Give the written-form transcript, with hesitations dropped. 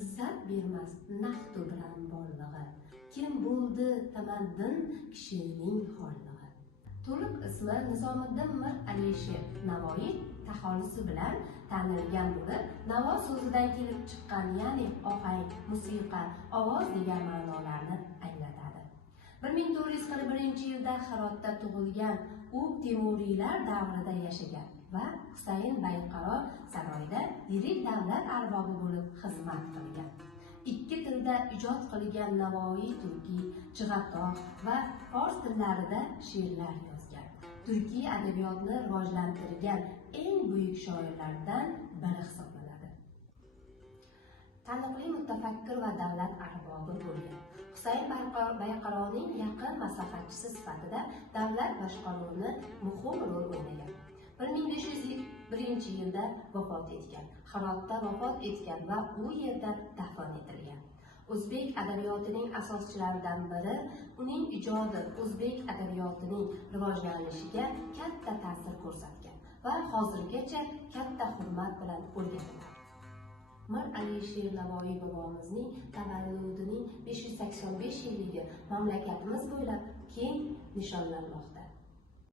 izzat bermas naftu bilan borlig'i, kim bo'ldi tamaddin kishining xorlig'i. To'liq ismi Nizomiddin Mir Alisher Navoiy taholisi bilan tanilgan bo'lib, navo so'zidan kelib chiqqan, ya'ni ohang, musiqa, ovoz degan ma'nolarni anglatadi. 1441-yilda Hirotda tug'ilgan, u Temuriylar davrida yashagan va Husayn Bayqaro saroyida yirik davlat arbobi bo'lib xizmat qilgan. Ikki tilda ijod qilgan Navoiy turkiy, chig'atoq va fors tillarida she'rlar yozgan. Turkiy adabiyotni rivojlantirgan eng buyuk shoirlardan biri hisoblanadi. Taniqli mutafakkir va davlat arbobi bo'lgan. Husayn Bayqaroning yaqin maslahatchisi sifatida davlat boshqaruvini muhim rol o'ynagan. 1501-yilda vafot etgan, Hirotda vafot etgan va u yerda dafn etilgan. O'zbek adabiyotining asoschilaridan biri, uning ijodi o'zbek adabiyotining rivojlanishiga katta ta'sir ko'rsatgan va hozirgacha katta hurmat bilan o'rganiladi. Mir Alisher Navoiy bobomizning tavalludining 585 yilligi mamlakatimiz bo'ylab keng nishonlanmoqda.